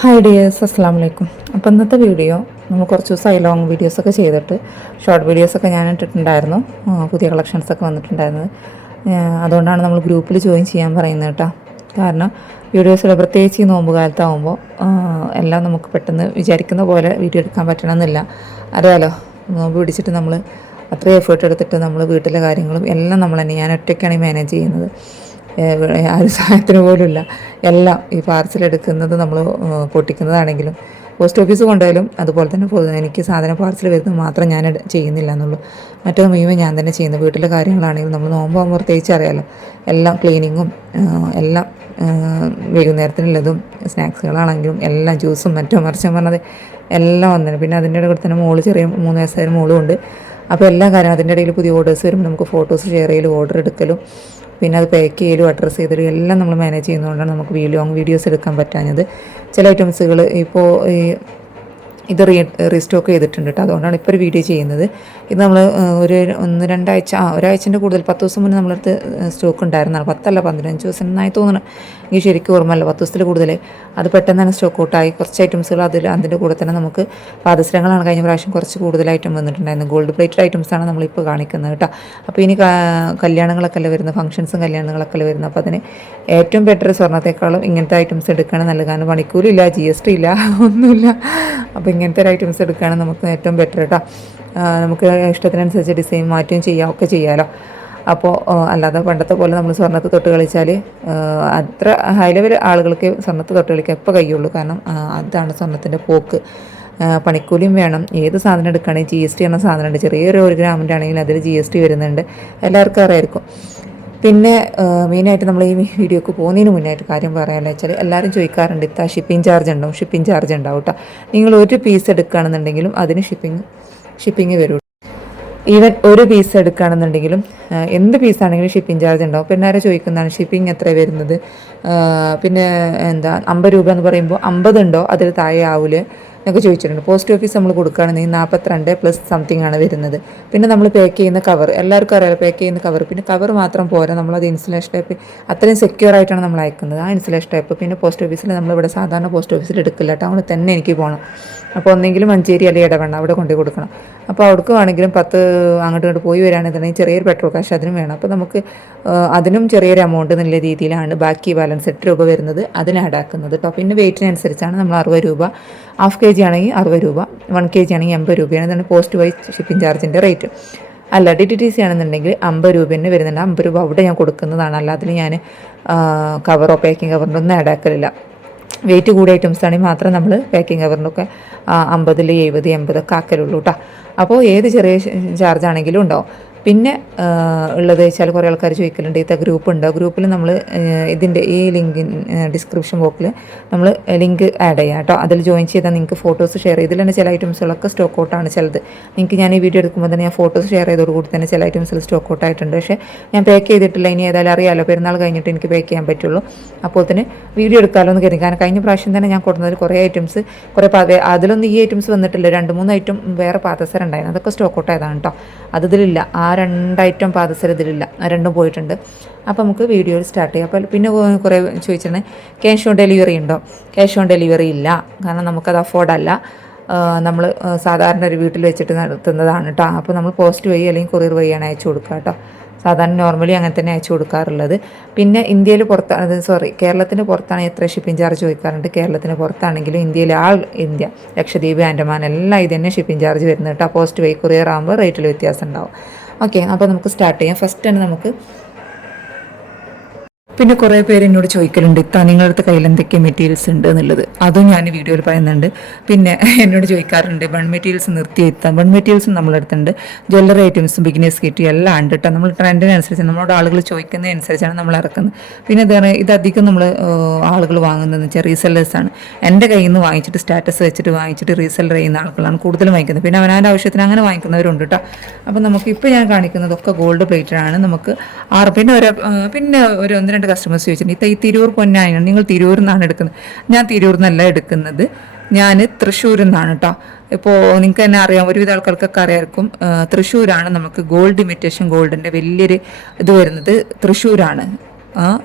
Hi dears, അസ്സാം വലൈക്കും. അപ്പോൾ ഇന്നത്തെ വീഡിയോ നമ്മൾ കുറച്ച് ദിവസമായി ലോങ് വീഡിയോസൊക്കെ ചെയ്തിട്ട് ഷോർട്ട് വീഡിയോസൊക്കെ ഞാൻ ഇട്ടിട്ടുണ്ടായിരുന്നു. പുതിയ കളക്ഷൻസൊക്കെ വന്നിട്ടുണ്ടായിരുന്നത്. അതുകൊണ്ടാണ് നമ്മൾ ഗ്രൂപ്പിൽ ജോയിൻ ചെയ്യാൻ പറയുന്നത് കേട്ടോ. കാരണം വീഡിയോസിൽ പ്രത്യേകിച്ച് ഈ നോമ്പ് കാലത്താവുമ്പോൾ എല്ലാം നമുക്ക് പെട്ടെന്ന് വിചാരിക്കുന്ന പോലെ വീഡിയോ എടുക്കാൻ പറ്റണമെന്നില്ല. അറിയാലോ, നോമ്പ് പിടിച്ചിട്ട് നമ്മൾ അത്രയും എഫേർട്ട് എടുത്തിട്ട് നമ്മൾ വീട്ടിലെ കാര്യങ്ങളും എല്ലാം നമ്മൾ തന്നെ, ഞാൻ ഒറ്റയ്ക്കാണ് മാനേജ് ചെയ്യുന്നത്. ആരും സഹായത്തിന് പോലുമില്ല. എല്ലാം ഈ പാർസൽ എടുക്കുന്നത്, നമ്മൾ പൊട്ടിക്കുന്നതാണെങ്കിലും പോസ്റ്റ് ഓഫീസ് കൊണ്ടുപോയാലും അതുപോലെ തന്നെ എനിക്ക് സാധനം പാർസൽ വരുന്നത് മാത്രം ഞാൻ ചെയ്യുന്നില്ല എന്നുള്ളൂ. മറ്റത് മുഴുവൻ ഞാൻ തന്നെ ചെയ്യുന്നു. വീട്ടിലെ കാര്യങ്ങളാണെങ്കിലും നമ്മൾ നോമ്പാകുമ്പോൾ പ്രത്യേകിച്ച് അറിയാമല്ലോ, എല്ലാം ക്ലീനിങ്ങും എല്ലാം വൈകുന്നേരത്തിനുള്ളതും സ്നാക്സുകളാണെങ്കിലും എല്ലാം ജ്യൂസും മറ്റോ മറിച്ചും പറഞ്ഞത് എല്ലാം വന്നിട്ട്, പിന്നെ അതിൻ്റെ ഇടയിൽ തന്നെ മോള് ചെറിയ 3 വയസ്സായ മോളും ഉണ്ട്. അപ്പോൾ എല്ലാ കാര്യം അതിൻ്റെ ഇടയിൽ പുതിയ ഓർഡേഴ്സ് വരുമ്പോൾ നമുക്ക് ഫോട്ടോസ് ഷെയർ ചെയ്യലും ഓർഡർ എടുക്കലും പിന്നെ അത് പാക്ക് ചെയ്യലും അഡ്രസ്സ് ചെയ്തലും എല്ലാം നമ്മൾ മാനേജ് ചെയ്യുന്നതുകൊണ്ടാണ് നമുക്ക് ലോങ് വീഡിയോസ് എടുക്കാൻ പറ്റാഞ്ഞത്. ചില ഐറ്റംസുകൾ ഇപ്പോൾ ഇത് റീസ്റ്റോക്ക് ചെയ്തിട്ടുണ്ട് കേട്ടോ. അതുകൊണ്ടാണ് ഇപ്പോൾ ഒരു വീഡിയോ ചെയ്യുന്നത്. ഇത് നമ്മൾ ഒരു 1-2 ആഴ്ച ഒരാഴ്ചൻ്റെ കൂടുതൽ 10 ദിവസം മുന്നേ നമ്മളടുത്ത് സ്റ്റോക്ക് ഉണ്ടായിരുന്നതാണ്. 10 അല്ല 15 ദിവസം എന്നായി തോന്നുന്നു. എനിക്ക് ശരിക്കും ഓർമ്മയല്ല, 10 ദിവസത്തിൽ കൂടുതൽ. അത് പെട്ടെന്ന് തന്നെ സ്റ്റോക്ക് ഔട്ടായി. കുറച്ച് ഐറ്റംസുകൾ അതിൻ്റെ കൂടെ തന്നെ നമുക്ക് പാദസരങ്ങളാണ് കഴിഞ്ഞ പ്രാവശ്യം കുറച്ച് കൂടുതൽ ഐറ്റം വന്നിട്ടുണ്ടായിരുന്നു. ഗോൾഡ് പ്ലേറ്റഡ് ഐറ്റംസാണ് നമ്മളിപ്പോൾ കാണിക്കുന്നത് കേട്ടോ. അപ്പോൾ ഇനി കല്യാണങ്ങളൊക്കെ അല്ലേ വരുന്നത്, ഫംഗ്ഷൻസും കല്യാണങ്ങളൊക്കെ അല്ലേ വരുന്നത്. അപ്പോൾ അതിന് ഏറ്റവും ബെറ്റർ സ്വർണ്ണത്തെക്കാളും ഇങ്ങനത്തെ ഐറ്റംസ് എടുക്കുകയാണ് നല്ലത്. കാരണം പണിക്കൂലില്ല, GST ഇല്ല, ഒന്നുമില്ല. അപ്പോൾ ഇങ്ങനത്തെ ഒരു ഐറ്റംസ് എടുക്കുകയാണ് നമുക്ക് ഏറ്റവും ബെറ്റർ കേട്ടോ. നമുക്ക് ഇഷ്ടത്തിനനുസരിച്ച് ഡിസൈൻ മാറ്റുകയും ചെയ്യാം, ഒക്കെ ചെയ്യാമല്ലോ. അപ്പോൾ അല്ലാതെ പണ്ടത്തെ പോലെ നമ്മൾ സ്വർണ്ണത്ത് തൊട്ട് കളിച്ചാൽ അത്ര ഹൈ ലെവൽ ആളുകൾക്ക് സ്വർണ്ണത്ത് തൊട്ട് കളിക്കാൻ എപ്പോൾ കഴിയുള്ളൂ. കാരണം അതാണ് സ്വർണ്ണത്തിൻ്റെ പോക്ക്. പണിക്കൂലിയും വേണം. ഏത് സാധനം എടുക്കുകയാണെങ്കിൽ GST എന്ന സാധനമുണ്ട്. ചെറിയൊരു 1 ഗ്രാമിൻ്റെ ആണെങ്കിൽ അതിൽ GST വരുന്നുണ്ട്. എല്ലാവർക്കും അറിയായിരിക്കും. പിന്നെ മെയിനായിട്ട് നമ്മൾ ഈ വീഡിയോക്ക് പോകുന്നതിന് മുന്നായിട്ട് കാര്യം പറയാമെന്ന് വെച്ചാൽ, എല്ലാവരും ചോദിക്കാറുണ്ട് ഇത്താ ഷിപ്പിംഗ് ചാർജ് ഉണ്ടാവും, ഷിപ്പിംഗ് ചാർജ് ഉണ്ടാവും കേട്ടോ. നിങ്ങൾ ഒരു പീസ് എടുക്കുകയാണെന്നുണ്ടെങ്കിലും അതിന് ഷിപ്പിംഗ് വരും. ഈവൻ ഒരു പീസ് എടുക്കുകയാണെന്നുണ്ടെങ്കിലും എന്ത് പീസാണെങ്കിലും ഷിപ്പിംഗ് ചാർജ് ഉണ്ടാവും. പിന്നെ ആരും ചോദിക്കുന്നതാണ് ഷിപ്പിംഗ് എത്ര വരുന്നത്, പിന്നെ എന്താ 50 രൂപ എന്ന് പറയുമ്പോൾ 50 ഉണ്ടോ അതിൽ താഴെ ആവില്ലേ എന്നൊക്കെ ചോദിച്ചിട്ടുണ്ട്. പോസ്റ്റ് ഓഫീസ് നമ്മൾ കൊടുക്കുകയാണെന്നുണ്ടെങ്കിൽ 42 പ്ലസ് സംതിങ് ആണ് വരുന്നത്. പിന്നെ നമ്മൾ പാക്ക് ചെയ്യുന്ന കവർ, എല്ലാവർക്കും അറിയാലോ പാക്ക് ചെയ്യുന്ന കവർ. പിന്നെ കവർ മാത്രം പോരാ, നമ്മളത് ഇൻസുലേഷൻ ടൈപ്പ് അത്രയും സെക്യൂർ ആയിട്ടാണ് നമ്മൾ അയക്കുന്നത്. ആ ഇൻസുലേഷൻ ടൈപ്പ് പിന്നെ പോസ്റ്റ് ഓഫീസിൽ നമ്മളിവിടെ സാധാരണ പോസ്റ്റ് ഓഫീസിൽ എടുക്കില്ല, ടൗണിൽ തന്നെ എനിക്ക് പോകണം. അപ്പോൾ ഒന്നെങ്കിലും മഞ്ചേരി അല്ലെങ്കിൽ ഇടവണ്ണ അവിടെ കൊണ്ടുപോയി കൊടുക്കണം. അപ്പോൾ അവിടേക്ക് വേണമെങ്കിലും 10 അങ്ങോട്ട് ഇങ്ങോട്ട് പോയി വരികയാണെന്നുണ്ടെങ്കിൽ ചെറിയൊരു പെട്രോൾ കാശ് അതിനും വേണം. അപ്പോൾ നമുക്ക് അതിനും ചെറിയൊരു എമൗണ്ട് എന്നുള്ള രീതിയിലാണ് ബാക്കി ബാലൻസ് 8 രൂപ വരുന്നത് അതിന് ആഡാക്കുന്നത് കേട്ടോ. പിന്നെ വെയിറ്റിനനുസരിച്ചാണ് നമ്മൾ 60 രൂപ, ഹാഫ് kg ആണെങ്കിൽ 60 രൂപ, 1 kg ആണെങ്കിൽ 80 രൂപയാണ്. ഇതാണ് പോസ്റ്റ് വൈസ് ഷിപ്പിംഗ് ചാർജിൻ്റെ റേറ്റ്. അല്ല DTTC ആണെന്നുണ്ടെങ്കിൽ 50 രൂപ തന്നെ വരുന്നുണ്ട്. 50 രൂപ അവിടെ ഞാൻ കൊടുക്കുന്നതാണ്. അല്ലാതെ ഞാൻ കവറോ പാക്കിംഗ് കവറിൻ്റെ ഒന്നും ആഡാക്കലില്ല. വെയിറ്റ് കൂടിയ ഐറ്റംസ് ആണെങ്കിൽ മാത്രം നമ്മൾ പാക്കിംഗ് കവറിനൊക്കെ 50, 70, 80 ഒക്കെ ആക്കലുള്ളൂ കേട്ടോ. അപ്പോൾ ഏത് ചെറിയ ചാർജ് ആണെങ്കിലും ഉണ്ടാവും. പിന്നെ ഉള്ളത് വെച്ചാൽ കുറേ ആൾക്കാർ ചോദിക്കലുണ്ട് ഇത്ത ഗ്രൂപ്പ് ഉണ്ടോ. ഗ്രൂപ്പിൽ നമ്മൾ ഇതിൻ്റെ ഈ ലിങ്ക് ഡിസ്ക്രിപ്ഷൻ ബോക്സിൽ നമ്മൾ ലിങ്ക് ആഡ് ചെയ്യാം കേട്ടോ. അതിൽ ജോയിൻ ചെയ്താൽ നിങ്ങൾക്ക് ഫോട്ടോസ് ഷെയർ ചെയ്ത്, ഇതിൽ തന്നെ ചില ഐറ്റംസുകളൊക്കെ സ്റ്റോക്ക് ഔട്ടാണ്. ചിലത് നിങ്ങൾക്ക് ഞാൻ ഈ വീഡിയോ എടുക്കുമ്പോൾ തന്നെ ഞാൻ ഫോട്ടോസ് ഷെയർ ചെയ്തോടുകൂടി തന്നെ ചില ഐറ്റംസിൽ സ്റ്റോക്ക് ഔട്ട് ആയിട്ടുണ്ട്. പക്ഷേ ഞാൻ പാക്ക് ചെയ്തിട്ടില്ല. ഇനി ഏതായാലും അറിയാമല്ലോ, പെരുന്നാൾ കഴിഞ്ഞിട്ട് എനിക്ക് പാക്ക് ചെയ്യാൻ പറ്റുള്ളൂ. അപ്പോൾ തന്നെ വീഡിയോ എടുക്കാമല്ലോ എന്ന് കരുതി. കാരണം കഴിഞ്ഞ പ്രാവശ്യം തന്നെ ഞാൻ കൊടുക്കുന്നതിൽ കുറേ ഐറ്റംസ് അതിലൊന്നും ഈ ഐറ്റംസ് വന്നിട്ടില്ല. 2-3 ഐറ്റം വേറെ പാദസരം ഉണ്ടായിരുന്നു, അതൊക്കെ സ്റ്റോക്ക് ഔട്ട് ആയതാണ് കേട്ടോ. അതിലില്ല. ആ 2 ഐറ്റം പാദസരം ഇതിലില്ല, ആ 2 പോയിട്ടുണ്ട്. അപ്പോൾ നമുക്ക് വീഡിയോ സ്റ്റാർട്ട് ചെയ്യാം. അപ്പോൾ പിന്നെ കുറേ ചോദിച്ചിട്ടുണ്ട് ക്യാഷ് ഓൺ ഡെലിവറി ഉണ്ടോ. ക്യാഷ് ഓൺ ഡെലിവറി ഇല്ല, കാരണം നമുക്കത് അഫോർഡല്ല. നമ്മൾ സാധാരണ ഒരു വീട്ടിൽ വെച്ചിട്ട് നടത്തുന്നതാണ് കേട്ടോ. അപ്പോൾ നമ്മൾ പോസ്റ്റ് വഴി അല്ലെങ്കിൽ കൊറിയർ വഴിയാണ് അയച്ചു കൊടുക്കുക കേട്ടോ. സാധാരണ നോർമലി അങ്ങനെ തന്നെ അയച്ചു കൊടുക്കാറുള്ളത്. പിന്നെ ഇന്ത്യയിൽ പുറത്താണ്, കേരളത്തിന് പുറത്താണ് എത്ര ഷിപ്പിംഗ് ചാർജ് ചോദിക്കാറുണ്ട്. കേരളത്തിന് പുറത്താണെങ്കിലും ഇന്ത്യയിലെ ഇന്ത്യ, ലക്ഷദ്വീപ്, ആൻഡമാൻ എല്ലാം ഇത് തന്നെ ഷിപ്പിംഗ് ചാർജ് വരുന്നത് കേട്ടോ. പോസ്റ്റ് വഴി കൊറിയർ ആകുമ്പോൾ റേറ്റിൽ വ്യത്യാസം ഉണ്ടാവും. ഓക്കെ, അപ്പോൾ നമുക്ക് സ്റ്റാർട്ട് ചെയ്യാം. ഫസ്റ്റ് തന്നെ നമുക്ക് പിന്നെ കുറേ പേര് എന്നോട് ചോദിക്കലുണ്ട് ഇത്താ നിങ്ങളുടെ അടുത്ത് കയ്യിൽ എന്തൊക്കെ മെറ്റീരിയൽസ് ഉണ്ട് എന്നുള്ളത്. അതും ഞാൻ വീഡിയോയിൽ പറയുന്നുണ്ട്. പിന്നെ എന്നോട് ചോദിക്കാറുണ്ട് ബൺ മെറ്റീരിയൽസ് നിർത്തിയെത്താം. ബൺ മെറ്റീരിയൽസും നമ്മളെടുത്തുണ്ട്. ജ്വല്ലറി ഐറ്റംസും ബിഗിനേഴ്സ് കിറ്റും എല്ലാം ഉണ്ട് കേട്ടോ. നമ്മൾ ട്രെൻഡിനനുസരിച്ച് നമ്മളോട് ആളുകൾ ചോദിക്കുന്നതനുസരിച്ചാണ് നമ്മൾ ഇറക്കുന്നത്. പിന്നെ ഇതധികം നമ്മൾ ആളുകൾ വാങ്ങുന്നതെന്ന് വെച്ചാൽ റീസെല്ലേഴ്സാണ്. എൻ്റെ കയ്യിൽ നിന്ന് വാങ്ങിച്ചിട്ട് സ്റ്റാറ്റസ് വെച്ചിട്ട് വാങ്ങിച്ചിട്ട് റീസെല്ലർ ചെയ്യുന്ന ആളുകളാണ് കൂടുതലും വാങ്ങിക്കുന്നത്. പിന്നെ അവനവൻ്റെ ആവശ്യത്തിന് അങ്ങനെ വാങ്ങിക്കുന്നവരുണ്ട് കേട്ടോ. അപ്പം നമുക്ക് ഇപ്പോൾ ഞാൻ കാണിക്കുന്നതൊക്കെ ഗോൾഡ് പ്ലേറ്റഡ് ആണ്. നമുക്ക് പിന്നെ ഒരു 1-2 കസ്റ്റമേഴ്സ് ചോദിച്ചിട്ടുണ്ട് ഈ തിരൂർ പൊന്നായാണ് നിങ്ങൾ തിരൂരിൽ നിന്നാണ് എടുക്കുന്നത്. ഞാൻ തിരൂരിൽ നിന്നല്ല എടുക്കുന്നത്, ഞാൻ തൃശ്ശൂരിൽ നിന്നാണ് കേട്ടോ. ഇപ്പോൾ നിങ്ങൾക്ക് തന്നെ അറിയാം, ഒരുവിധ ആൾക്കാർക്കൊക്കെ അറിയാമായിരിക്കും, തൃശ്ശൂരാണ് നമുക്ക് ഗോൾഡ് ഇമിറ്റേഷൻ ഗോൾഡിൻ്റെ വലിയൊരു ഇത് വരുന്നത് തൃശ്ശൂരാണ്.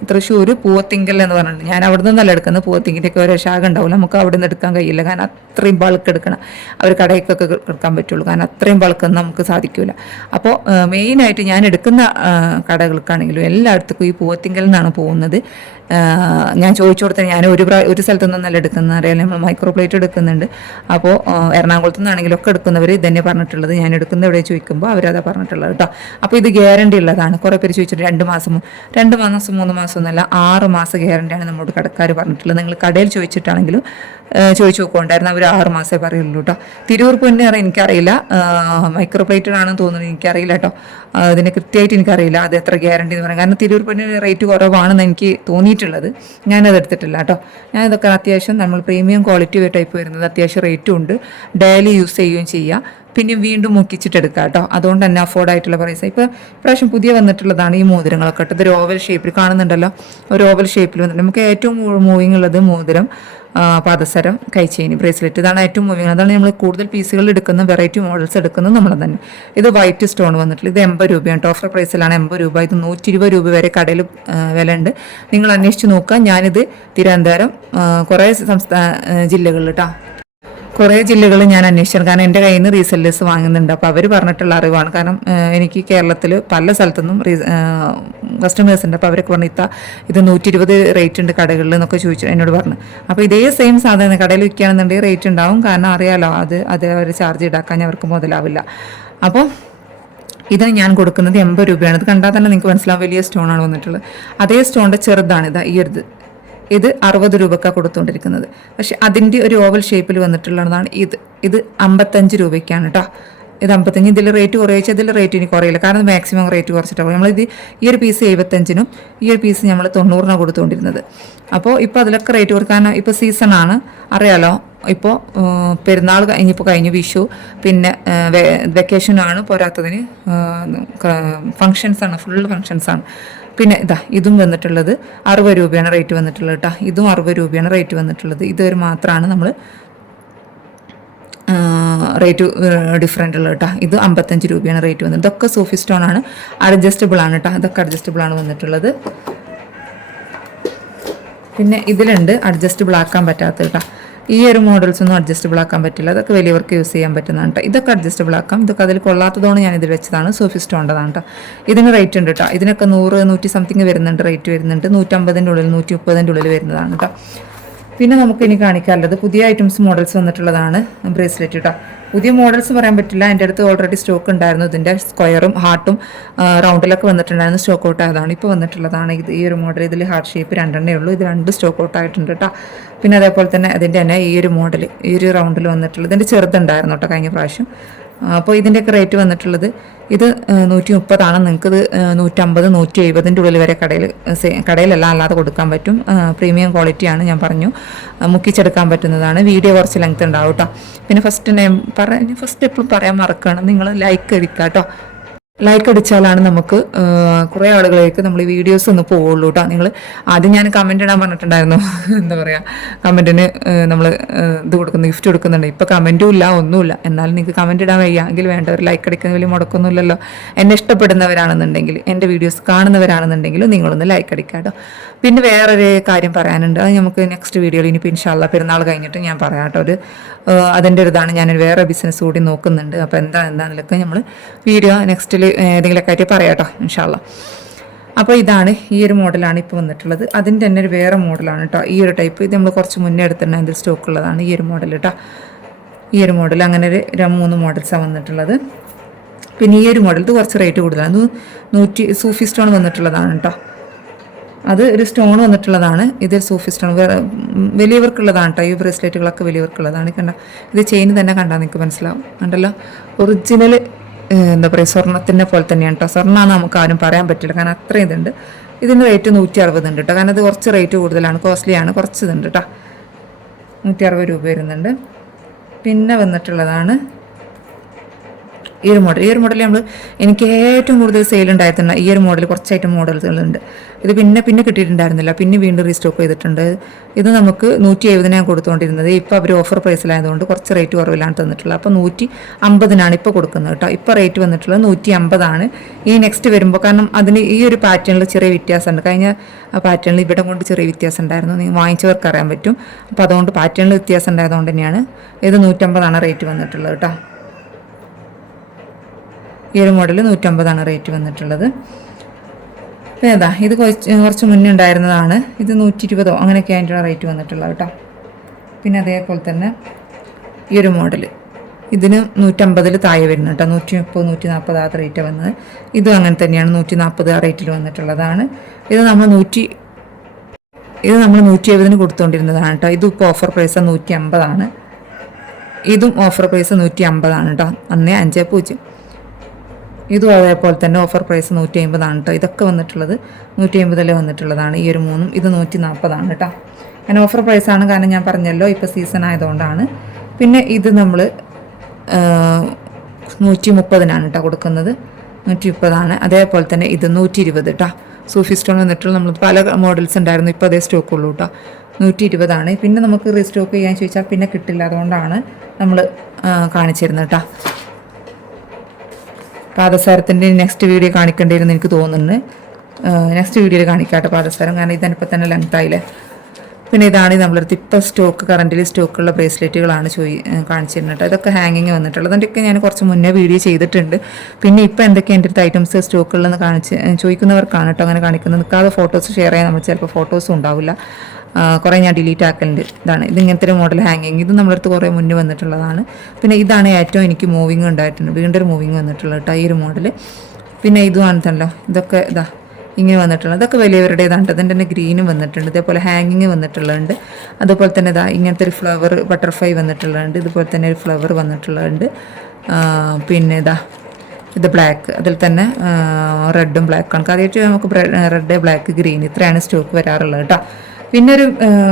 തൃശ്ശൂർ പൂവത്തിങ്കൽ എന്ന് പറഞ്ഞിട്ടുണ്ട്. ഞാൻ അവിടെ നിന്നല്ല എടുക്കുന്നത്, പൂവത്തിങ്കിൻ്റെയൊക്കെ ഓരോ ശാഖ ഉണ്ടാവില്ല, നമുക്ക് അവിടെ നിന്ന് എടുക്കാൻ കഴിയില്ല, കാരണം അത്രയും ബൾക്ക് എടുക്കണം. അവർ കടയിലേക്കൊക്കെ എടുക്കാൻ പറ്റുള്ളൂ, കാരണം അത്രയും ബൾക്കൊന്നും നമുക്ക് സാധിക്കില്ല. അപ്പോൾ മെയിനായിട്ട് ഞാൻ എടുക്കുന്ന കടകൾക്കാണെങ്കിലും എല്ലായിടത്തേക്കും ഈ പൂവത്തിങ്കൽ നിന്നാണ് പോകുന്നത്. ഞാൻ ചോദിച്ചു കൊടുത്താൽ ഞാൻ ഒരു സ്ഥലത്തൊന്നും നല്ല എടുക്കുന്നത് അറിയാം, നമ്മൾ മൈക്രോ പ്ലേറ്റ് എടുക്കുന്നുണ്ട്. അപ്പോൾ എറണാകുളത്തു നിന്നാണെങ്കിലും ഒക്കെ എടുക്കുന്നവർ ഇതന്നെ പറഞ്ഞിട്ടുള്ളത്. ഞാൻ എടുക്കുന്ന എവിടെ ചോദിക്കുമ്പോൾ അവരതാ പറഞ്ഞിട്ടുള്ളത് കേട്ടോ. അപ്പോൾ ഇത് ഗ്യാരണ്ടി ഉള്ളതാണ്. കുറേ പേര് ചോദിച്ചിട്ട് 2 മാസം 3 മാസം എന്നല്ല, 6 മാസം ഗ്യാരണ്ടിയാണ് നമ്മളോട് കടക്കാർ പറഞ്ഞിട്ടുള്ളത്. നിങ്ങൾ കടയിൽ ചോദിച്ചിട്ടാണെങ്കിലും ചോദിച്ചു നോക്കുന്നുണ്ടായിരുന്നു, അവർ 6 മാസമേ പറയുള്ളൂ കേട്ടോ. തിരൂർ പൊന്നെ എനിക്കറിയില്ല, മൈക്രോ പ്ലേറ്റഡ് ആണെന്ന് തോന്നുന്നു, എനിക്കറിയില്ല കേട്ടോ. അതിന് കൃത്യമായിട്ട് എനിക്കറിയില്ല അത് എത്ര ഗ്യാരണ്ടി എന്ന് പറയാം, കാരണം തിരൂർ പൊന്നിന് റേറ്റ് കുറവാണെന്ന് എനിക്ക് തോന്നിയിട്ടുള്ളത്. ഞാനത് എടുത്തിട്ടില്ല കേട്ടോ. ഞാൻ ഇതൊക്കെ അത്യാവശ്യം നമ്മൾ പ്രീമിയം ക്വാളിറ്റി ടൈപ്പ് വരുന്നത്, അത്യാവശ്യം റേറ്റും ഉണ്ട്, ഡെയിലി യൂസ് ചെയ്യുകയും ചെയ്യാം, പിന്നെ വീണ്ടും മുക്കിച്ചിട്ടെടുക്കാം കേട്ടോ. അതുകൊണ്ട് തന്നെ അഫോർഡായിട്ടുള്ള പ്രൈസ്. ഇപ്പോൾ ഇപ്രാവശ്യം പുതിയ വന്നിട്ടുള്ളതാണ് ഈ മോതിരങ്ങളൊക്കെ കേട്ടോ. ഇതൊരു ഓവൽ ഷേപ്പിൽ കാണുന്നുണ്ടല്ലോ, ഒരു ഓവൽ ഷേപ്പിൽ വന്നിട്ട് നമുക്ക് ഏറ്റവും മൂവിങ് ഉള്ളത് മോതിരം, പാദസരം, കൈച്ചെയിൻ, ബ്രേസ്ലെറ്റ്, ഇതാണ് ഏറ്റവും മൂവിങ്. അതാണ് നമ്മൾ കൂടുതൽ പീസുകൾ എടുക്കുന്ന, വെറൈറ്റി മോഡൽസ് എടുക്കുന്നത് നമ്മൾ തന്നെ. ഇത് വൈറ്റ് സ്റ്റോൺ വന്നിട്ടുള്ള, ഇത് 80 രൂപയാണ്. ഓഫർ പ്രൈസിലാണ് 80 രൂപ. ഇത് 120 രൂപ വരെ കടയിൽ വില ഉണ്ട്. നിങ്ങൾ അന്വേഷിച്ച് നോക്കുക. ഞാനിത് തിരുവനന്തപുരം കുറേ ജില്ലകളിൽ കേട്ടോ, കുറേ ജില്ലകൾ ഞാൻ അന്വേഷിച്ചു, കാരണം എൻ്റെ കയ്യിൽ നിന്ന് റീസെല്ലേഴ്സ് വാങ്ങുന്നുണ്ട്. അപ്പോൾ അവർ പറഞ്ഞിട്ടുള്ള അറിവാണ്. കാരണം എനിക്ക് കേരളത്തിൽ പല സ്ഥലത്തുനിന്നും കസ്റ്റമേഴ്സ് ഉണ്ട്. അപ്പോൾ അവരൊക്കെ പറഞ്ഞു ഇത് 120 റേറ്റ് ഉണ്ട് കടകളിൽ എന്നൊക്കെ ചോദിച്ചു എന്നോട് പറഞ്ഞു. അപ്പോൾ ഇതേ സെയിം സാധനം കടയിൽ വിൽക്കുകയാണെന്നുണ്ടെങ്കിൽ റേറ്റ് ഉണ്ടാവും, കാരണം അറിയാലോ അത് അവർ ചാർജ് ഈടാക്കാൻ അവർക്ക് മുതലാവില്ല. അപ്പോൾ ഇതിന് ഞാൻ കൊടുക്കുന്നത് 80 രൂപയാണ്. ഇത് കണ്ടാൽ തന്നെ നിങ്ങൾക്ക് മനസ്സിലാവും, വലിയ സ്റ്റോണാണ് വന്നിട്ടുള്ളത്. അതേ സ്റ്റോണിൻ്റെ ചെറുതാണ് ഇതാ ഈ ഒരു ഇത് 60 രൂപക്കാണ് കൊടുത്തുകൊണ്ടിരിക്കുന്നത്. പക്ഷെ അതിൻ്റെ ഒരു ഓവൽ ഷേപ്പിൽ വന്നിട്ടുള്ളതാണ് ഇത് 55 രൂപയ്ക്കാണ് കേട്ടോ. ഇത് 55. ഇതിൽ റേറ്റ് കുറയിച്ചാൽ ഇതിൽ റേറ്റ് ഇനി കുറയില്ല, കാരണം മാക്സിമം റേറ്റ് കുറച്ചിട്ടാണ് നമ്മളിത് ഈ ഒരു പീസ് 75-നും ഈ ഒരു പീസ് നമ്മൾ 90-നാണ് കൊടുത്തുകൊണ്ടിരുന്നത്. അപ്പോൾ ഇപ്പോൾ അതിലൊക്കെ റേറ്റ് കുറക്കാൻ, ഇപ്പോൾ സീസണാണ് അറിയാലോ. ഇപ്പോൾ പെരുന്നാൾ കഴിഞ്ഞു വിഷു, പിന്നെ വെക്കേഷനാണ്, പോരാത്തതിന് ഫങ്ഷൻസാണ്, ഫുൾ ഫങ്ഷൻസാണ്. പിന്നെ ഇതും വന്നിട്ടുള്ളത് 60 രൂപയാണ് റേറ്റ് വന്നിട്ടുള്ളത് കേട്ടോ. ഇതും 60 രൂപയാണ് റേറ്റ് വന്നിട്ടുള്ളത്. ഇതൊരു മാത്രമാണ് നമ്മൾ റേറ്റ് ഡിഫറൻ്റ് ഉള്ളത് കേട്ടോ. ഇത് 55 രൂപയാണ് റേറ്റ് വന്നത്. ഇതൊക്കെ സൂഫി സ്റ്റോൺ ആണ്, അഡ്ജസ്റ്റബിൾ ആണ് കേട്ടോ. ഇതൊക്കെ അഡ്ജസ്റ്റബിൾ ആണ് വന്നിട്ടുള്ളത്. പിന്നെ ഇതിലുണ്ട് അഡ്ജസ്റ്റബിൾ ആക്കാൻ പറ്റാത്തത് കേട്ടോ. ഈ ഒരു മോഡൽസ് ഒന്നും അഡ്ജസ്റ്റബിൾ ആക്കാൻ പറ്റില്ല, അതൊക്കെ വലിയവർക്ക് യൂസ് ചെയ്യാൻ പറ്റുന്നതാണ് കേട്ടോ. ഇതൊക്കെ അഡ്ജസ്റ്റബിൾ ആക്കാം. ഇതൊക്കെ അതിൽ കൊള്ളാത്തതുകൊണ്ട് ഞാൻ ഇതിൽ വെച്ചതാണ്. സോഫി സ്റ്റോണ്ടതാണ് കേട്ടോ. ഇതിന് റേറ്റ് ഉണ്ട് കേട്ടോ. ഇതിനൊക്കെ 100-100 സംതിങ് വരുന്നുണ്ട്, റേറ്റ് വരുന്നുണ്ട്. 150-ൻ്റെ ഉള്ളിൽ 130-ൻ്റെ ഉള്ളിൽ വരുന്നതാണ് കേട്ടോ. പിന്നെ നമുക്ക് ഇനി കാണിക്കാനുള്ളത് പുതിയ ഐറ്റംസ് മോഡൽസ് വന്നിട്ടുള്ളതാണ് ബ്രേസ്ലെറ്റ് കേട്ടോ. പുതിയ മോഡൽസ് പറയാൻ പറ്റില്ല, എൻ്റെ അടുത്ത് ഓൾറെഡി സ്റ്റോക്ക് ഉണ്ടായിരുന്നു. ഇതിൻ്റെ സ്ക്വയറും ഹാർട്ടും റൗണ്ടിലൊക്കെ വന്നിട്ടുണ്ടായിരുന്നു, സ്റ്റോക്ക് ഔട്ട് ആയതാണ്. ഇപ്പോൾ വന്നിട്ടുള്ളതാണ് ഇത് ഈ ഒരു മോഡൽ. ഇതിൽ ഹാർട്ട് ഷേപ്പ് 2 ഉള്ളൂ, ഇത് 2 സ്റ്റോക്ക് ഔട്ട് ആയിട്ടുണ്ട് കേട്ടോ. പിന്നെ അതേപോലെ തന്നെ അതിൻ്റെ തന്നെ ഈ ഒരു മോഡൽ, ഈ ഒരു റൗണ്ടിൽ വന്നിട്ടുള്ളത്, ഇതിൻ്റെ ചെറുതുണ്ടായിരുന്നു കേട്ടോ കഴിഞ്ഞ പ്രാവശ്യം. അപ്പോൾ ഇതിൻ്റെയൊക്കെ റേറ്റ് വന്നിട്ടുള്ളത് ഇത് 130 നിങ്ങൾക്കിത് 150-170-ൻ്റെ ഉള്ളിൽ വരെ കടയിലല്ല അല്ലാതെ കൊടുക്കാൻ പറ്റും. പ്രീമിയം ക്വാളിറ്റിയാണ്, ഞാൻ പറഞ്ഞു, മുക്കിച്ചെടുക്കാൻ പറ്റുന്നതാണ്. വീഡിയോ കുറച്ച് ലെങ്ത് ഉണ്ടാവും കേട്ടോ. പിന്നെ ഫസ്റ്റ് എപ്പോഴും പറയാൻ മറക്കണം, നിങ്ങൾ ലൈക്ക് അടിക്കുക കേട്ടോ. ലൈക്ക് അടിച്ചാലാണ് നമുക്ക് കുറേ ആളുകളിലേക്ക് നമ്മൾ ഈ വീഡിയോസ് ഒന്ന് പോവുള്ളൂ കേട്ടോ. നിങ്ങൾ ആദ്യം ഞാൻ കമൻറ്റ് ഇടാൻ പറഞ്ഞിട്ടുണ്ടായിരുന്നു, എന്താ പറയുക, കമൻറ്റിന് നമ്മൾ ഇത് കൊടുക്കുന്നു, ഗിഫ്റ്റ് കൊടുക്കുന്നുണ്ട്. ഇപ്പോൾ കമൻറ്റും ഇല്ല, ഒന്നുമില്ല. എന്നാലും നിങ്ങൾക്ക് കമൻറ്റ് ഇടാൻ വയ്യ എങ്കിൽ വേണ്ട, ഒരു ലൈക്ക് അടിക്കുന്ന വലിയ മുടക്കൊന്നുമില്ലല്ലോ. എന്നെ ഇഷ്ടപ്പെടുന്നവരാണെന്നുണ്ടെങ്കിൽ, എൻ്റെ വീഡിയോസ് കാണുന്നവരാണെന്നുണ്ടെങ്കിൽ നിങ്ങളൊന്ന് ലൈക്ക് അടിക്കുക കേട്ടോ. പിന്നെ വേറൊരു കാര്യം പറയാനുണ്ട്, അത് നമുക്ക് നെക്സ്റ്റ് വീഡിയോയിൽ ഇനിയിപ്പോൾ ഇൻഷാല്ലാ പെരുന്നാൾ കഴിഞ്ഞിട്ട് ഞാൻ പറയാം കേട്ടോ. അതിൻ്റെ ഒരു ഇതാണ്, ഞാനൊരു വേറെ ബിസിനസ് കൂടി നോക്കുന്നുണ്ട്. അപ്പോൾ എന്താണെന്നൊക്കെ നമ്മൾ വീഡിയോ നെക്സ്റ്റിൽ ഏതെങ്കിലുമൊക്കെ ആയിട്ട് പറയാം കേട്ടോ ഇൻഷാല്ലാ. അപ്പോൾ ഇതാണ്, ഈ ഒരു മോഡലാണ് ഇപ്പോൾ വന്നിട്ടുള്ളത്. അതിൻ്റെ തന്നെ ഒരു വേറെ മോഡലാണ് കേട്ടോ. ഈ ഒരു ടൈപ്പ് ഇത് നമ്മൾ കുറച്ച് മുന്നേ എടുത്തിട്ടുണ്ട്, അതിൽ സ്റ്റോക്ക് ഉള്ളതാണ് ഈ ഒരു മോഡൽ കേട്ടോ. ഈ ഒരു മോഡൽ അങ്ങനെ ഒരു 3 മോഡൽസാണ് വന്നിട്ടുള്ളത്. പിന്നെ ഈ ഒരു മോഡൽ ഇത് കുറച്ച് റേറ്റ് കൂടുതലാണ്, 100 സൂഫി സ്റ്റോൺ വന്നിട്ടുള്ളതാണ് കേട്ടോ. അത് ഒരു സ്റ്റോൺ വന്നിട്ടുള്ളതാണ്. ഇത് സൂഫി സ്റ്റോൺ വലിയവർക്കുള്ളതാണ് കേട്ടോ. ഈ ബ്രേസ്ലെറ്റുകളൊക്കെ വലിയവർക്കുള്ളതാണ്. കണ്ട ഇത് ചെയിൻ തന്നെ കണ്ടാൽ നിങ്ങൾക്ക് മനസ്സിലാവും, കണ്ടല്ലോ. ഒറിജിനൽ എന്താ പറയുക, സ്വർണ്ണത്തിൻ്റെ പോലെ തന്നെയാണ് കേട്ടോ. സ്വർണ്ണമാണെന്ന് നമുക്ക് ആരും പറയാൻ പറ്റില്ല, കാരണം അത്രയും ഇതുണ്ട്. ഇതിൻ്റെ റേറ്റ് 160 ഉണ്ട് കേട്ടോ, കാരണം ഇത് കുറച്ച് റേറ്റ് കൂടുതലാണ്, കോസ്റ്റ്ലിയാണ്, കുറച്ച് ഇതുണ്ട് കേട്ടോ. 160 രൂപ വരുന്നുണ്ട്. പിന്നെ വന്നിട്ടുള്ളതാണ് ഈ ഒരു മോഡൽ എനിക്ക് ഏറ്റവും കൂടുതൽ സെയിൽ ഉണ്ടായിരുന്ന ഈ ഒരു മോഡൽ കുറച്ചായിട്ട് മോഡലുകളുണ്ട്. ഇത് പിന്നെ കിട്ടിയിട്ടുണ്ടായിരുന്നില്ല, പിന്നെ വീണ്ടും റീസ്റ്റോക്ക് ചെയ്തിട്ടുണ്ട്. ഇത് നമുക്ക് 170 ഞാൻ കൊടുത്തുകൊണ്ടിരുന്നത്. ഇപ്പോൾ അവർ ഓഫർ പ്രൈസിലായതുകൊണ്ട് കുറച്ച് റേറ്റ് കുറവിലാണ് തന്നിട്ടുള്ളത്. അപ്പോൾ 150 ഇപ്പോൾ കൊടുക്കുന്നത് കേട്ടോ. ഇപ്പോൾ റേറ്റ് വന്നിട്ടുള്ളത് 150. ഈ നെക്സ്റ്റ് വരുമ്പോൾ, കാരണം അതിന് ഈ ഒരു പാറ്റേണിൽ ചെറിയ വ്യത്യാസമുണ്ട്. കഴിഞ്ഞ പാറ്റേണിൽ ഇവിടെ കൊണ്ട് ചെറിയ വ്യത്യാസം ഉണ്ടായിരുന്നു, നിങ്ങൾ വാങ്ങിച്ചവർക്ക് അറിയാൻ പറ്റും. അപ്പോൾ അതുകൊണ്ട് പാറ്റേണിൽ വ്യത്യാസം ഉണ്ടായതുകൊണ്ട് തന്നെയാണ് ഇത് 150 റേറ്റ് വന്നിട്ടുള്ളത് കേട്ടോ. ഈ ഒരു മോഡൽ 150 റേറ്റ് വന്നിട്ടുള്ളത്. പിന്നെ ഇത് കുറച്ച് മുന്നേ ഉണ്ടായിരുന്നതാണ്. ഇത് 120 അങ്ങനെയൊക്കെ അതിൻ്റെ റേറ്റ് വന്നിട്ടുള്ളത് കേട്ടോ. പിന്നെ അതേപോലെ തന്നെ ഈ ഒരു മോഡൽ ഇതിന് 150 താഴെ വരുന്നു കേട്ടോ. 130 140 ആ റേറ്റ് വന്നത്. ഇതും അങ്ങനെ തന്നെയാണ്, 140 ആ റേറ്റിൽ വന്നിട്ടുള്ളതാണ്. ഇത് നമ്മൾ 170 കൊടുത്തുകൊണ്ടിരുന്നതാണ് കേട്ടോ. ഇതും ഇപ്പോൾ ഓഫർ പ്രൈസ് 150. ഇതും ഓഫർ പ്രൈസ് 150 കേട്ടോ. 15. ഇതും അതേപോലെ തന്നെ ഓഫർ പ്രൈസ് 150 കേട്ടോ. ഇതൊക്കെ വന്നിട്ടുള്ളത് 150 വന്നിട്ടുള്ളതാണ്. ഈ ഒരു മൂന്നും ഇത് 140 കേട്ടോ. ഞാൻ ഓഫർ പ്രൈസാണ്, കാരണം ഞാൻ പറഞ്ഞല്ലോ ഇപ്പോൾ സീസൺ ആയതുകൊണ്ടാണ്. പിന്നെ ഇത് നമ്മൾ 130 കേട്ടോ കൊടുക്കുന്നത്. 130. അതേപോലെ തന്നെ ഇത് 120 കേട്ടോ. സൂഫി സ്റ്റോൺ വന്നിട്ടുള്ള നമ്മൾ പല മോഡൽസ് ഉണ്ടായിരുന്നു, ഇപ്പോൾ അതേ സ്റ്റോക്കുള്ളൂ കേട്ടോ. 120. പിന്നെ നമുക്ക് റീസ്റ്റോക്ക് ചെയ്യാൻ ചോദിച്ചാൽ പിന്നെ കിട്ടില്ല, അതുകൊണ്ടാണ് നമ്മൾ കാണിച്ചിരുന്നത് കേട്ടോ. പാദസരത്തിൻ്റെ നെക്സ്റ്റ് വീഡിയോ കാണിക്കേണ്ടിയിരുന്നു എനിക്ക് തോന്നുന്നു. നെക്സ്റ്റ് വീഡിയോയിൽ കാണിക്കാട്ടോ പാദസരം, കാരണം ഇതിനിപ്പോൾ തന്നെ ലെങ്ത് ആയില്ലേ. പിന്നെ ഇതാണ് നമ്മളടുത്ത് ഇപ്പോൾ കറൻറ്റിൽ സ്റ്റോക്കുള്ള ബ്രേസ്ലെറ്റുകളാണ് കാണിച്ചിരുന്നത് കേട്ടോ. ഇതൊക്കെ ഹാങ്ങിങ് വന്നിട്ടുള്ളത്. അതിൻ്റെയൊക്കെ ഞാൻ കുറച്ച് മുന്നേ വീഡിയോ ചെയ്തിട്ടുണ്ട്. പിന്നെ ഇപ്പോൾ എന്തൊക്കെ എൻ്റെ അടുത്ത് ഐറ്റംസ് സ്റ്റോക്കുള്ളതെന്ന് ചോദിക്കുന്നവർക്കാണ് കേട്ടോ അങ്ങനെ കാണിക്കുന്നത്. നിൽക്കാതെ ഫോട്ടോസ് ഷെയർ ചെയ്യാൻ നമ്മൾ ചിലപ്പോൾ ഫോട്ടോസും ഉണ്ടാവില്ല, കുറേ ഞാൻ ഡിലീറ്റ് ആക്കലുണ്ട്. ഇത് ഇങ്ങനത്തെ ഒരു മോഡൽ ഹാങ്ങിങ്, ഇത് നമ്മുടെ അടുത്ത് കുറേ മുന്നേ വന്നിട്ടുള്ളതാണ്. പിന്നെ ഇതാണ് ഏറ്റവും എനിക്ക് മൂവിങ് ഉണ്ടായിട്ടുണ്ട്, വീണ്ടും ഒരു മൂവിങ് വന്നിട്ടുള്ളത് കേട്ടോ ഈ ഒരു മോഡൽ. പിന്നെ ഇതുമാണ് തല്ലോ, ഇതൊക്കെ ഇങ്ങനെ വന്നിട്ടുള്ളത്. ഇതൊക്കെ വലിയവരുടേതാണ്. അതിൻ്റെ തന്നെ ഗ്രീനും വന്നിട്ടുണ്ട്, ഇതേപോലെ ഹാങ്ങിങ് വന്നിട്ടുള്ളതുണ്ട്. അതുപോലെ തന്നെ ഇങ്ങനത്തെ ഒരു ഫ്ലവർ ബട്ടർഫ്ലൈ വന്നിട്ടുള്ളതുണ്ട്. ഇതുപോലെ തന്നെ ഒരു ഫ്ലവർ വന്നിട്ടുള്ളതുണ്ട്. പിന്നെ ഇത് ബ്ലാക്ക്, അതിൽ തന്നെ റെഡും ബ്ലാക്കാണ്. ആദ്യമായിട്ട് നമുക്ക് റെഡ് ബ്ലാക്ക് ഗ്രീൻ ഇത്രയാണ് സ്റ്റോക്ക് വരാറുള്ളത് കേട്ടോ. പിന്നെ ഒരു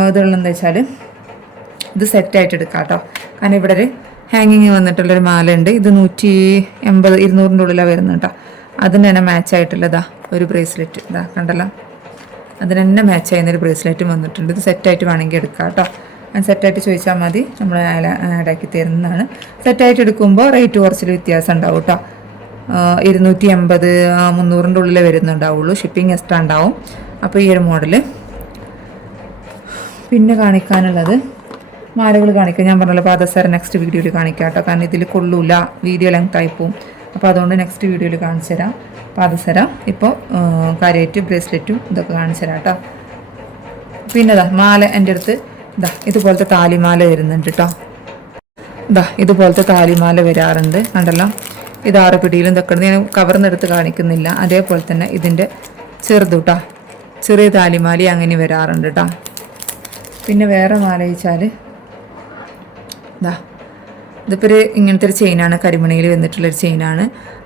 ഇതുള്ളതെന്ന് വെച്ചാൽ ഇത് സെറ്റായിട്ട് എടുക്കാം കേട്ടോ. കാരണം ഇവിടെ ഒരു ഹാങ്ങിങ് വന്നിട്ടുള്ളൊരു മാല ഉണ്ട്. ഇത് 180 200 ഉള്ളിലാണ് വരുന്നത് കേട്ടോ. അതിന് തന്നെ മാച്ചായിട്ടുള്ളതാ ഒരു ബ്രേസ്ലെറ്റ് കണ്ടല്ലോ, അതിന് തന്നെ മാച്ച് ചെയ്യുന്നൊരു ബ്രേസ്ലെറ്റും വന്നിട്ടുണ്ട്. ഇത് സെറ്റായിട്ട് വേണമെങ്കിൽ എടുക്കാം കേട്ടോ. സെറ്റായിട്ട് ചോദിച്ചാൽ മതി, നമ്മൾ ആഡാക്കി തരുന്നതാണ്. സെറ്റായിട്ട് എടുക്കുമ്പോൾ റേറ്റ് കുറച്ചൊരു വ്യത്യാസം ഉണ്ടാവും കേട്ടോ. 280 300 ഉള്ളിൽ വരുന്നുണ്ടാവുള്ളൂ, ഷിപ്പിംഗ് എക്സ്ട്രാ ഉണ്ടാവും. അപ്പോൾ ഈ ഒരു മോഡൽ. പിന്നെ കാണിക്കാനുള്ളത് മാലകൾ കാണിക്കാം. ഞാൻ പറഞ്ഞല്ലോ പാദസരം നെക്സ്റ്റ് വീഡിയോയിൽ കാണിക്കാം കേട്ടോ, കാരണം ഇതിൽ കൊള്ളൂല, വീഡിയോ ലെങ്ത് ആയിപ്പോവും. അപ്പോൾ അതുകൊണ്ട് നെക്സ്റ്റ് വീഡിയോയിൽ കാണിച്ചു തരാം പാദസരം. ഇപ്പോൾ കാര്യമായിട്ട് ബ്രേസ്ലെറ്റും ഇതൊക്കെ കാണിച്ചു തരാം കേട്ടോ. പിന്നെ മാല എൻ്റെ അടുത്ത് ഇതുപോലത്തെ താലിമാല വരുന്നുണ്ട് കേട്ടോ. ഇതുപോലത്തെ താലിമാല വരാറുണ്ട്, കണ്ടല്ലോ. ഇത് 6 പിടിയിലും ഇതൊക്കെ ഞാൻ കവർന്നെടുത്ത് കാണിക്കുന്നില്ല. അതേപോലെ തന്നെ ഇതിൻ്റെ ചെറുതു കേട്ടോ, ചെറിയ താലിമാല അങ്ങനെ വരാറുണ്ട് കേട്ടോ. പിന്നെ വേറെ മാല വെച്ചാൽ ഇതിപ്പോൾ ഇങ്ങനത്തെ ഒരു ചെയിനാണ്, കരിമണിയിൽ വന്നിട്ടുള്ളൊരു ചെയിനാണ്.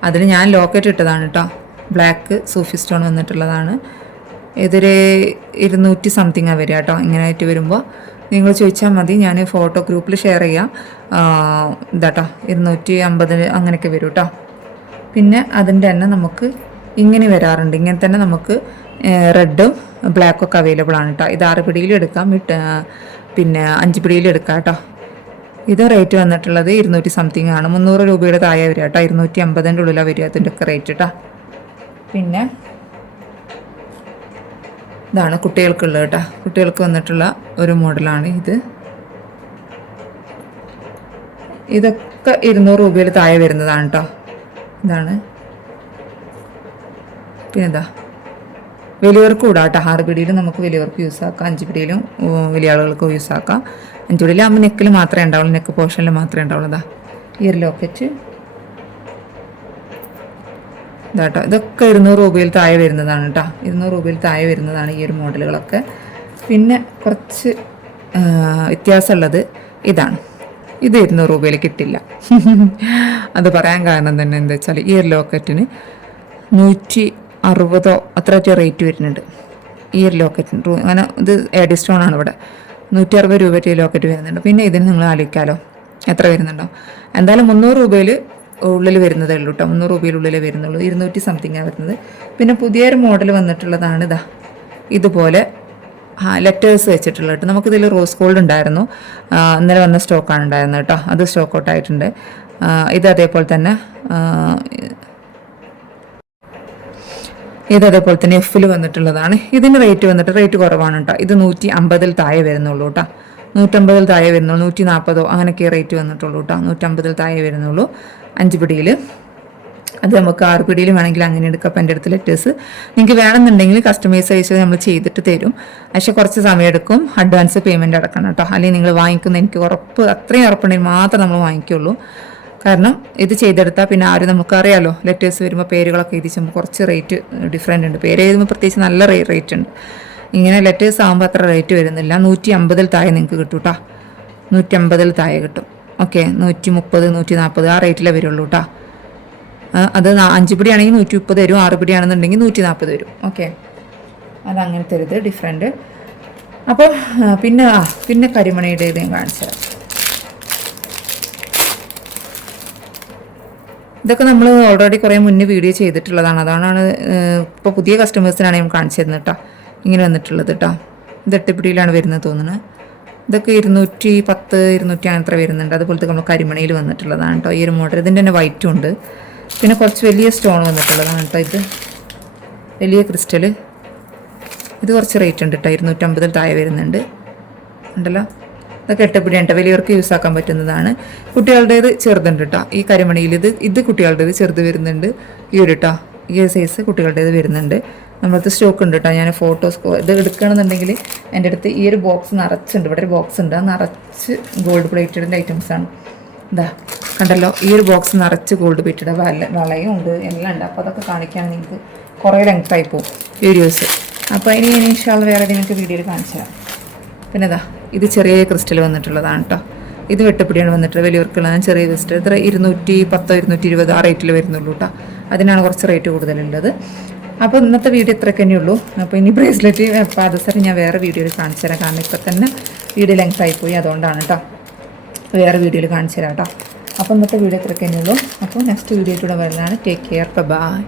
അതിൽ ഞാൻ ലോക്കറ്റ് ഇട്ടതാണ് കേട്ടോ. ബ്ലാക്ക് സൂഫി സ്റ്റോൺ വന്നിട്ടുള്ളതാണ്. ഇതൊരു 200 സംതിങ്ങാണ് വരിക കേട്ടോ. ഇങ്ങനെയായിട്ട് വരുമ്പോൾ നിങ്ങൾ ചോദിച്ചാൽ മതി, ഞാൻ ഫോട്ടോ ഗ്രൂപ്പിൽ ഷെയർ ചെയ്യാം. 250 അങ്ങനെയൊക്കെ വരും കേട്ടോ. പിന്നെ അതിൻ്റെ തന്നെ നമുക്ക് ഇങ്ങനെ വരാറുണ്ട്. ഇങ്ങനെ തന്നെ നമുക്ക് റെഡും ബ്ലാക്കൊക്കെ അവൈലബിൾ ആണ് കേട്ടോ. ഇത് 6 പിടിയിലും എടുക്കാം, പിന്നെ 5 പിടിയിലും എടുക്കാം കേട്ടോ. ഇത് റേറ്റ് വന്നിട്ടുള്ളത് 200 സംതിങ് ആണ്. 300 രൂപയുടെ താഴെ വരിക കേട്ടോ. 250 ഉള്ളിലാണ് വരിക അതിൻ്റെ ഒക്കെ റേറ്റ് കേട്ടോ. പിന്നെ ഇതാണ് കുട്ടികൾക്കുള്ളത് കേട്ടോ. കുട്ടികൾക്ക് വന്നിട്ടുള്ള ഒരു മോഡലാണ് ഇത്. ഇതൊക്കെ 200 രൂപയിൽ താഴെ വരുന്നതാണ് കേട്ടോ. ഇതാണ്. പിന്നെ വലിയവർക്ക് കൂടാ കേട്ടോ. 6 പിടിയിലും നമുക്ക് വലിയവർക്ക് യൂസ് ആക്കാം, 5 പിടിയിലും വലിയ ആളുകൾക്ക് യൂസ് ആക്കാം. 5 പിടിയിലാകുമ്പോൾ നെക്കിൽ മാത്രമേ ഉണ്ടാവുള്ളൂ, നെക്ക് പോർഷനിൽ മാത്രമേ ഉണ്ടാവുള്ളൂ. ഈ ഒരു ലോക്കറ്റ് കേട്ടോ. ഇതൊക്കെ 200 രൂപയിൽ താഴെ വരുന്നതാണ് കേട്ടോ. 200 രൂപയിൽ താഴെ വരുന്നതാണ് ഈ ഒരു മോഡലുകളൊക്കെ. പിന്നെ കുറച്ച് വ്യത്യാസമുള്ളത് ഇതാണ്. ഇത് 200 രൂപയിൽ കിട്ടില്ല. അത് പറയാൻ കാരണം തന്നെ എന്താ വെച്ചാൽ ഈ ഒരു ലോക്കറ്റിന് 160 അത്രയൊക്കെ റേറ്റ് വരുന്നുണ്ട് ഈ ഒരു ലോക്കറ്റിന്. അങ്ങനെ ഇത് എഡി സ്റ്റോൺ ആണ് ഇവിടെ. 160 രൂപയ്ക്ക് ലോക്കറ്റ് വരുന്നുണ്ട്. പിന്നെ ഇതിന് നിങ്ങൾ ആലോചിക്കാമല്ലോ എത്ര വരുന്നുണ്ടോ. എന്തായാലും 300 രൂപയിൽ ഉള്ളിൽ വരുന്നതേ ഉള്ളൂ കേട്ടോ, 300 രൂപയിലുള്ളിലേ വരുന്നുള്ളൂ, 200 സംതിങ്ങാണ് വരുന്നത്. പിന്നെ പുതിയൊരു മോഡൽ വന്നിട്ടുള്ളതാണ് ഇതാ ഇതുപോലെ ലെറ്റേഴ്സ് വെച്ചിട്ടുള്ള കേട്ടോ. നമുക്കിതിൽ റോസ് ഗോൾഡ് ഉണ്ടായിരുന്നു, ഇന്നലെ വന്ന സ്റ്റോക്കാണ് ഉണ്ടായിരുന്നത് കേട്ടോ, അത് സ്റ്റോക്ക് ഔട്ട് ആയിട്ടുണ്ട്. ഇത് അതേപോലെ തന്നെ എഫിൽ വന്നിട്ടുള്ളതാണ്. ഇതിന് റേറ്റ് കുറവാണ് കേട്ടോ. ഇത് 150 താഴെ വരുന്നുള്ളൂ കേട്ടോ, 150 താഴെ വരുന്നുള്ളൂ, 140 അങ്ങനെയൊക്കെ റേറ്റ് വന്നിട്ടുള്ളൂ കേട്ടോ, 150 താഴെ വരുന്നുള്ളൂ 5 പിടിയിൽ. അത് നമുക്ക് 6 പിടിയിൽ വേണമെങ്കിൽ അങ്ങനെ എടുക്കാം. അപ്പം എൻ്റെ അടുത്ത് ലെറ്റേഴ്സ് നിങ്ങൾക്ക് വേണമെന്നുണ്ടെങ്കിൽ കസ്റ്റമൈസേഷൻ നമ്മൾ ചെയ്തിട്ട് തരും. പക്ഷേ കുറച്ച് സമയം എടുക്കും, അഡ്വാൻസ് പേയ്മെൻറ്റ് അടക്കണം കേട്ടോ. അല്ലെങ്കിൽ നിങ്ങൾ വാങ്ങിക്കുന്ന എനിക്ക് അത്രയും ഉറപ്പുണ്ടെങ്കിൽ മാത്രം നമ്മൾ വാങ്ങിക്കുള്ളൂ. കാരണം ഇത് ചെയ്തെടുത്താൽ പിന്നെ ആരും നമുക്കറിയാമല്ലോ, ലെറ്റേഴ്സ് വരുമ്പോൾ പേരുകളൊക്കെ എഴുതിച്ചുമ്പോൾ കുറച്ച് റേറ്റ് ഡിഫറെൻ്റ് ഉണ്ട്. പേര് എഴുതുമ്പോൾ പ്രത്യേകിച്ച് നല്ല റേറ്റ് ഉണ്ട്. ഇങ്ങനെ ലെറ്റേഴ്സ് ആകുമ്പോൾ അത്ര റേറ്റ് വരുന്നില്ല. 150 താഴെ നിങ്ങൾക്ക് കിട്ടും കേട്ടോ, 150 താഴെ കിട്ടും. ഓക്കെ, 130 140 ആ റേറ്റിലേ വരുള്ളൂ കേട്ടോ. അത് 5 പിടി ആണെങ്കിൽ 130 വരും, 6 പിടി ആണെന്നുണ്ടെങ്കിൽ 140 വരും. ഓക്കെ, അത് അങ്ങനത്തെ ഒരു ഇത് ഡിഫറെൻറ്റ്. അപ്പോൾ പിന്നെ കരിമണിയുടെ ഇത് ഞാൻ കാണിച്ചു തരാം. ഇതൊക്കെ നമ്മൾ ഓൾറെഡി കുറേ മുന്നേ വീഡിയോ ചെയ്തിട്ടുള്ളതാണ്. അതാണ് ഇപ്പോൾ പുതിയ കസ്റ്റമേഴ്സിനാണ് ഞാൻ കാണിച്ചു തരുന്നത് കേട്ടോ, ഇങ്ങനെ വന്നിട്ടുള്ളത് കേട്ടോ. ഇത് 8 പിടിയിലാണ് വരുന്നത് തോന്നുന്നത്. ഇതൊക്കെ 210 200 അത്ര വരുന്നുണ്ട്. അതുപോലത്തെ നമ്മൾ കരിമണിയിൽ വന്നിട്ടുള്ളതാണ് കേട്ടോ ഈ ഒരു മോഡൽ. ഇതിൻ്റെ തന്നെ വൈറ്റും ഉണ്ട്. പിന്നെ കുറച്ച് വലിയ സ്റ്റോൺ വന്നിട്ടുള്ളതാണ് കേട്ടോ. ഇത് വലിയ ക്രിസ്റ്റൽ, ഇത് കുറച്ച് റേറ്റ് ഉണ്ട് കേട്ടോ, 250 താഴെ വരുന്നുണ്ട് ഉണ്ടല്ലോ. ഇതൊക്കെ 8 പിടിയാണ് കേട്ടോ, വലിയവർക്ക് യൂസ് ആക്കാൻ പറ്റുന്നതാണ്. കുട്ടികളുടേത് ചെറുതുണ്ട് കേട്ടോ ഈ കരിമണിയിൽ. ഇത് കുട്ടികളുടേത് ചെറുത് വരുന്നുണ്ട്, ഈ ഒരു കേട്ടോ ഈ ഒരു സൈസ് കുട്ടികളുടേത് വരുന്നുണ്ട്. നമ്മളടുത്ത് സ്റ്റോക്ക് ഉണ്ട് കേട്ടോ. ഞാൻ ഫോട്ടോസ് ഇത് എടുക്കുകയാണെന്നുണ്ടെങ്കിൽ എൻ്റെ അടുത്ത് ഈ ഒരു ബോക്സ് നിറച്ചുണ്ട്. ഇവിടെ ഒരു ബോക്സ് ഉണ്ട്, അത് നിറച്ച് ഗോൾഡ് പ്ലേറ്റഡിൻ്റെ ഐറ്റംസാണ്. ഇതാ കണ്ടല്ലോ, ഈ ഒരു ബോക്സ് നിറച്ച് ഗോൾഡ് പ്ലേറ്റഡ് വളയും ഉണ്ട്, എല്ലാം ഉണ്ട്. അപ്പോൾ അതൊക്കെ കാണിക്കുകയാണെങ്കിൽ നിങ്ങൾക്ക് കുറേ ലെങ്ത്തായി പോകും വീഡിയോസ്. അപ്പോൾ ഇനി ഇൻഷാള്ള വേറെ നിങ്ങൾക്ക് വീഡിയോയിൽ കാണിച്ചു തരാം. പിന്നെ ഇതാ ഇത് ചെറിയ ക്രിസ്റ്റൽ വന്നിട്ടുള്ളതാണ് കേട്ടോ. ഇത് 8 പിടിയാണ് വന്നിട്ടുള്ളത്, വലിയവർക്കുള്ളതാണ് ചെറിയ ക്രിസ്റ്റൽ. ഇത്ര 210 220 ആ റേറ്റിൽ വരുന്നുള്ളൂ കേട്ടോ. അതിനാണ് കുറച്ച് റേറ്റ് കൂടുതലുള്ളത്. അപ്പോൾ ഇന്നത്തെ വീഡിയോ ഇത്രയൊക്കെ തന്നെയുള്ളൂ. അപ്പോൾ ഇനി ബ്രേസ്ലെറ്റ് പാദസരം ഞാൻ വേറെ വീഡിയോയിൽ കാണിച്ചു തരാം. കാരണം ഇപ്പം തന്നെ വീഡിയോ ലെങ്ത് ആയിപ്പോയി, അതുകൊണ്ടാണ് കേട്ടോ. വേറെ വീഡിയോയിൽ കാണിച്ചു തരാം കേട്ടോ. അപ്പോൾ ഇന്നത്തെ വീഡിയോ ഇത്രയൊക്കെ തന്നെയുള്ളൂ. അപ്പോൾ നെക്സ്റ്റ് വീഡിയോയിലൂടെ വരുന്നതാണ്. Take care, by.